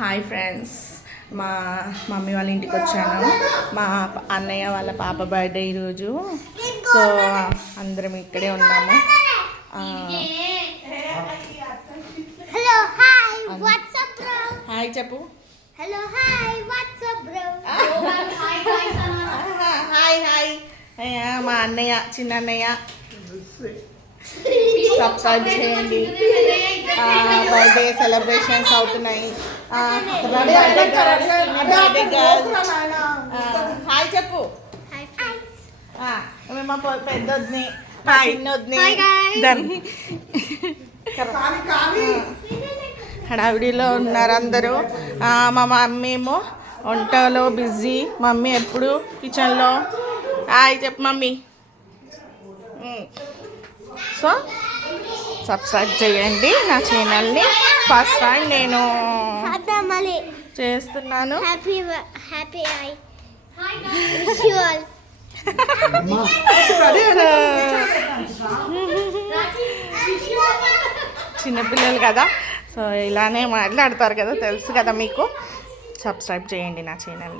Hi friends, మా mummy వాళ్ళ ఇంటికి వచ్చాను. మా అన్నయ్య వాళ్ళ పాప బర్త్డే ఈరోజు. సో అందరం ఇక్కడే ఉన్నాము. Hello hi what's up bro. Hi చెప్పు. Hello hi what's up bro. Hi hi. మా అన్నయ్య, చిన్న అన్నయ్య. సబ్స్క్రైబ్ చేయండి. బర్త్డే సెలబ్రేషన్స్ అవుతున్నాయి. హాయ్ చెప్పు. మా పెద్దొద్ని, మా చిన్నొద్ని. హడావిడిలో ఉన్నారు అందరూ. మా మమ్మీ ఏమో వంటలో బిజీ. మమ్మీ ఎప్పుడు కిచెన్లో. హాయ్ చెప్పు మమ్మీ. సో సబ్స్క్రైబ్ చేయండి నా ఛానల్ని. ఫస్ట్ టైం నేను చేస్తున్నాను. చిన్నపిల్లలు కదా, సో ఇలానే మాట్లాడతారు కదా, తెలుసు కదా మీకు. సబ్స్క్రైబ్ చేయండి నా ఛానల్ని.